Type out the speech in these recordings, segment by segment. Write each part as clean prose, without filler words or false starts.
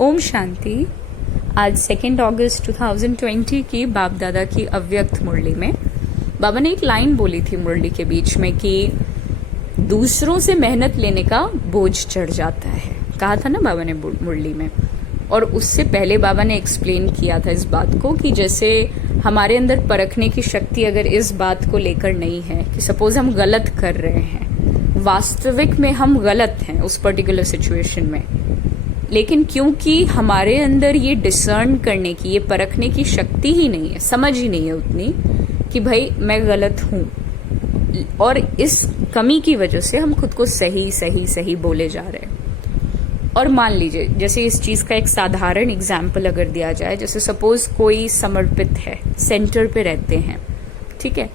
ओम शांति। आज 2 अगस्त 2020 की बाप दादा की अव्यक्त मुरली में बाबा ने एक लाइन बोली थी मुरली के बीच में कि दूसरों से मेहनत लेने का बोझ चढ़ जाता है, कहा था ना बाबा ने मुरली में। और उससे पहले बाबा ने एक्सप्लेन किया था इस बात को कि जैसे हमारे अंदर परखने की शक्ति अगर इस बात को लेकर नहीं है कि सपोज हम गलत कर रहे हैं, वास्तविक में हम गलत हैं उस पर्टिकुलर सिचुएशन में, लेकिन क्योंकि हमारे अंदर ये डिसर्न करने की, ये परखने की शक्ति ही नहीं है, समझ ही नहीं है उतनी कि भाई मैं गलत हूं, और इस कमी की वजह से हम खुद को सही सही सही बोले जा रहे हैं। और मान लीजिए जैसे इस चीज का एक साधारण एग्जाम्पल अगर दिया जाए, जैसे सपोज कोई समर्पित है, सेंटर पे रहते हैं, ठीक है,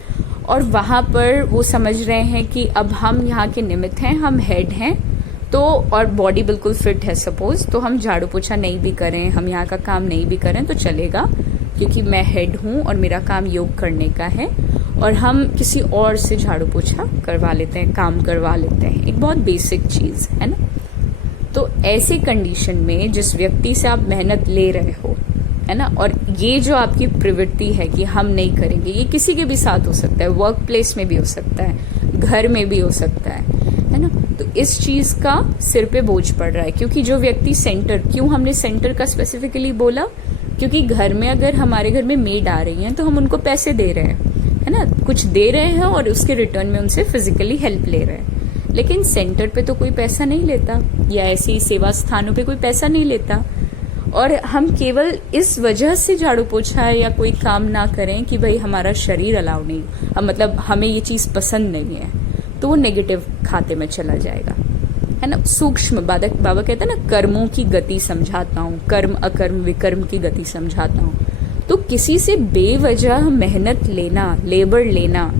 और वहां पर वो समझ रहे हैं कि अब हम यहाँ के निमित्त हैं, हम हेड हैं, तो और बॉडी बिल्कुल फिट है सपोज, तो हम झाड़ू पोछा नहीं भी करें, हम यहाँ का काम नहीं भी करें तो चलेगा, क्योंकि मैं हेड हूं और मेरा काम योग करने का है, और हम किसी और से झाड़ू पोछा करवा लेते हैं, काम करवा लेते हैं। एक बहुत बेसिक चीज है ना। तो ऐसे कंडीशन में जिस व्यक्ति से आप मेहनत ले रहे हो, है ना, और ये जो आपकी प्रवृत्ति है कि हम नहीं करेंगे, ये किसी के भी साथ हो सकता है, वर्क प्लेस में भी हो सकता है, घर में भी हो सकता है ना। तो इस चीज का सिर पे बोझ पड़ रहा है, क्योंकि जो व्यक्ति सेंटर, क्यों हमने सेंटर का स्पेसिफिकली बोला, क्योंकि घर में अगर हमारे घर में मेड आ रही है तो हम उनको पैसे दे रहे हैं, है ना, कुछ दे रहे हैं और उसके रिटर्न में उनसे फिजिकली हेल्प ले रहे हैं। लेकिन सेंटर पे तो कोई पैसा नहीं लेता, या ऐसे ही सेवा स्थानों पे कोई पैसा नहीं लेता, और हम केवल इस वजह से झाड़ू पोछा या कोई काम ना करें कि भाई हमारा शरीर अलाउ नहीं, मतलब हमें ये चीज पसंद नहीं है, तो वो नेगेटिव खाते में चला जाएगा, है ना। सूक्ष्म बाबा कहते हैं ना, कर्मों की गति समझाता हूँ, कर्म अकर्म विकर्म की गति समझाता हूँ। तो किसी से बेवजह मेहनत लेना, लेबर लेना,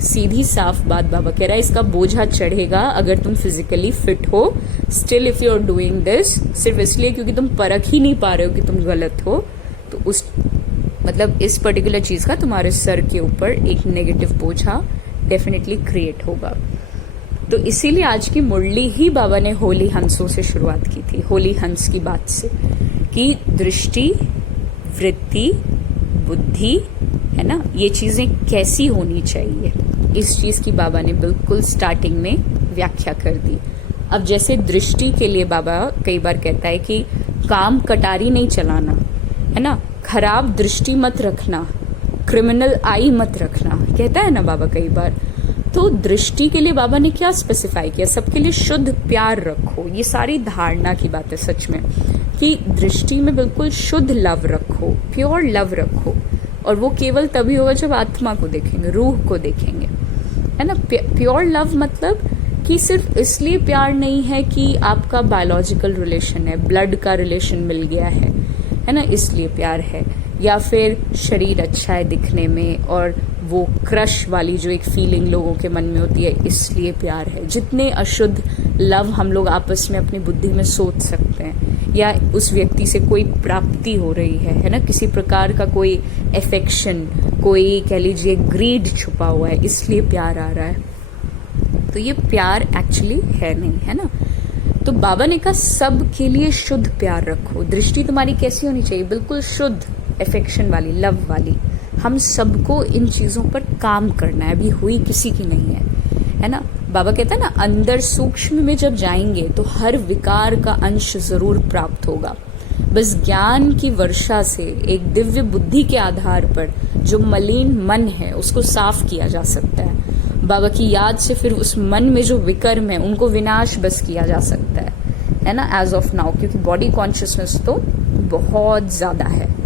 सीधी साफ बात बाबा कह रहा है, इसका बोझा चढ़ेगा अगर तुम फिजिकली फिट हो। Still if you are doing this सिर्फ इसलिए क्योंकि तुम परख ही नहीं पा रहे हो कि तुम गलत हो, तो उस मतलब इस पर्टिकुलर चीज का तुम्हारे सर के ऊपर एक नेगेटिव बोझा डेफिनेटली क्रिएट होगा। तो इसीलिए आज की मुरली ही बाबा ने होली हंसों से शुरुआत की थी, होली हंस की बात से, कि दृष्टि, वृत्ति, बुद्धि, है ना, ये चीजें कैसी होनी चाहिए, इस चीज की बाबा ने बिल्कुल स्टार्टिंग में व्याख्या कर दी। अब जैसे दृष्टि के लिए बाबा कई बार कहता है कि काम कटारी नहीं चलाना, है ना, खराब दृष्टि मत रखना, क्रिमिनल आई मत रखना, कहता है ना बाबा कई बार। तो दृष्टि के लिए बाबा ने क्या स्पेसिफाई किया, सबके लिए शुद्ध प्यार रखो। ये सारी धारणा की बात है सच में, कि दृष्टि में बिल्कुल शुद्ध लव रखो, प्योर लव रखो, और वो केवल तभी होगा जब आत्मा को देखेंगे, रूह को देखेंगे, है ना। प्योर लव मतलब कि सिर्फ इसलिए प्यार नहीं है कि आपका बायोलॉजिकल रिलेशन है, ब्लड का रिलेशन मिल गया है ना, इसलिए प्यार है, या फिर शरीर अच्छा है दिखने में और वो क्रश वाली जो एक फीलिंग लोगों के मन में होती है, इसलिए प्यार है। जितने अशुद्ध लव हम लोग आपस में अपनी बुद्धि में सोच सकते हैं, या उस व्यक्ति से कोई प्राप्ति हो रही है ना, किसी प्रकार का कोई एफेक्शन, कोई कह लीजिए ग्रीड छुपा हुआ है, इसलिए प्यार आ रहा है, तो ये प्यार एक्चुअली है नहीं, है ना। तो बाबा ने कहा सब के लिए शुद्ध प्यार रखो। दृष्टि तुम्हारी कैसी होनी चाहिए, बिल्कुल शुद्ध, एफेक्शन वाली, लव वाली। हम सबको इन चीजों पर काम करना है, अभी हुई किसी की नहीं है ना। बाबा कहता है ना, अंदर सूक्ष्म में जब जाएंगे तो हर विकार का अंश जरूर प्राप्त होगा। बस ज्ञान की वर्षा से, एक दिव्य बुद्धि के आधार पर जो मलिन मन है उसको साफ किया जा सकता है। बाबा की याद से फिर उस मन में जो विकर्म है उनको विनाश बस किया जा सकता है ना, एज ऑफ नाउ, क्योंकि बॉडी कॉन्शियसनेस तो बहुत ज्यादा है।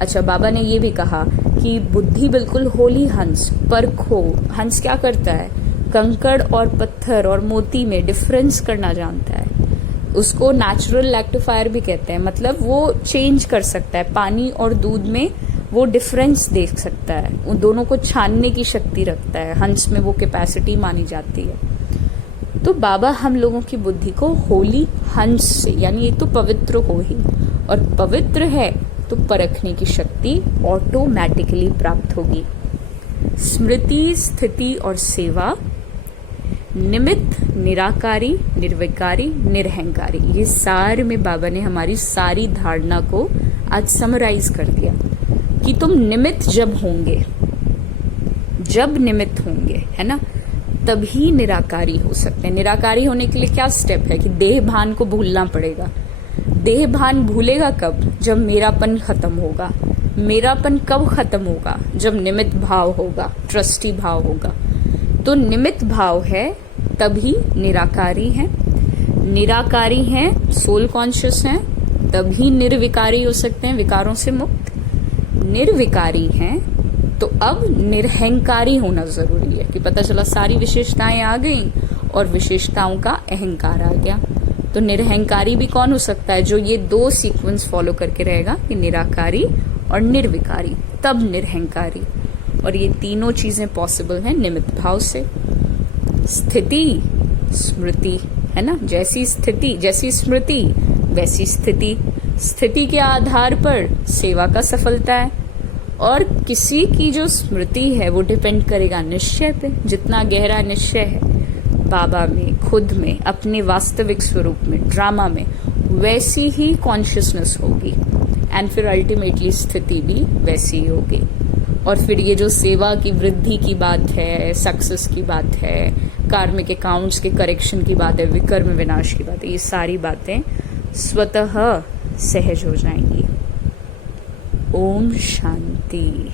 अच्छा, बाबा ने ये भी कहा कि बुद्धि बिल्कुल होली हंस, परखो। हंस क्या करता है, कंकड़ और पत्थर और मोती में डिफरेंस करना जानता है। उसको नेचुरल लैक्टिफायर भी कहते हैं, मतलब वो चेंज कर सकता है, पानी और दूध में वो डिफरेंस देख सकता है, उन दोनों को छानने की शक्ति रखता है। हंस में वो कैपेसिटी मानी जाती है। तो बाबा हम लोगों की बुद्धि को होली हंस से, यानी ये तो पवित्र हो ही, और पवित्र है तो परखने की शक्ति ऑटोमेटिकली प्राप्त होगी। स्मृति, स्थिति और सेवा, निमित्त, निराकारी, निर्विकारी, निरहंकारी, ये सार में बाबा ने हमारी सारी धारणा को आज समराइज कर दिया कि तुम निमित्त जब निमित्त होंगे, है ना, तभी निराकारी हो सकते हैं। निराकारी होने के लिए क्या स्टेप है कि देह भान को भूलना पड़ेगा। देह भान भूलेगा कब? जब मेरापन खत्म होगा। मेरापन कब खत्म होगा? जब निमित्त भाव होगा, ट्रस्टी भाव होगा। तो निमित्त भाव है तभी निराकारी है। निराकारी हैं, सोल कॉन्शियस हैं, तभी निर्विकारी हो सकते हैं, विकारों से मुक्त। निर्विकारी हैं तो अब निरहंकारी होना जरूरी है कि पता चला सारी विशेषताएं आ गई और विशेषताओं का अहंकार आ गया। तो निरहंकारी भी कौन हो सकता है? जो ये दो सीक्वेंस फॉलो करके रहेगा कि निराकारी और निर्विकारी, तब निरहंकारी। और ये तीनों चीजें पॉसिबल हैं निमित्त भाव से। स्थिति, स्मृति, है ना, जैसी स्थिति जैसी स्मृति वैसी स्थिति। स्थिति के आधार पर सेवा का सफलता है। और किसी की जो स्मृति है वो डिपेंड करेगा निश्चय पे। जितना गहरा निश्चय है बाबा में, खुद में, अपने वास्तविक स्वरूप में, ड्रामा में, वैसी ही कॉन्शियसनेस होगी एंड फिर अल्टीमेटली स्थिति भी वैसी ही होगी। और फिर ये जो सेवा की वृद्धि की बात है, सक्सेस की बात है, कार्मिक अकाउंट्स के करेक्शन की बात है, विकर्म विनाश की बात है, ये सारी बातें स्वतः सहज हो जाएंगी। ओम शांति।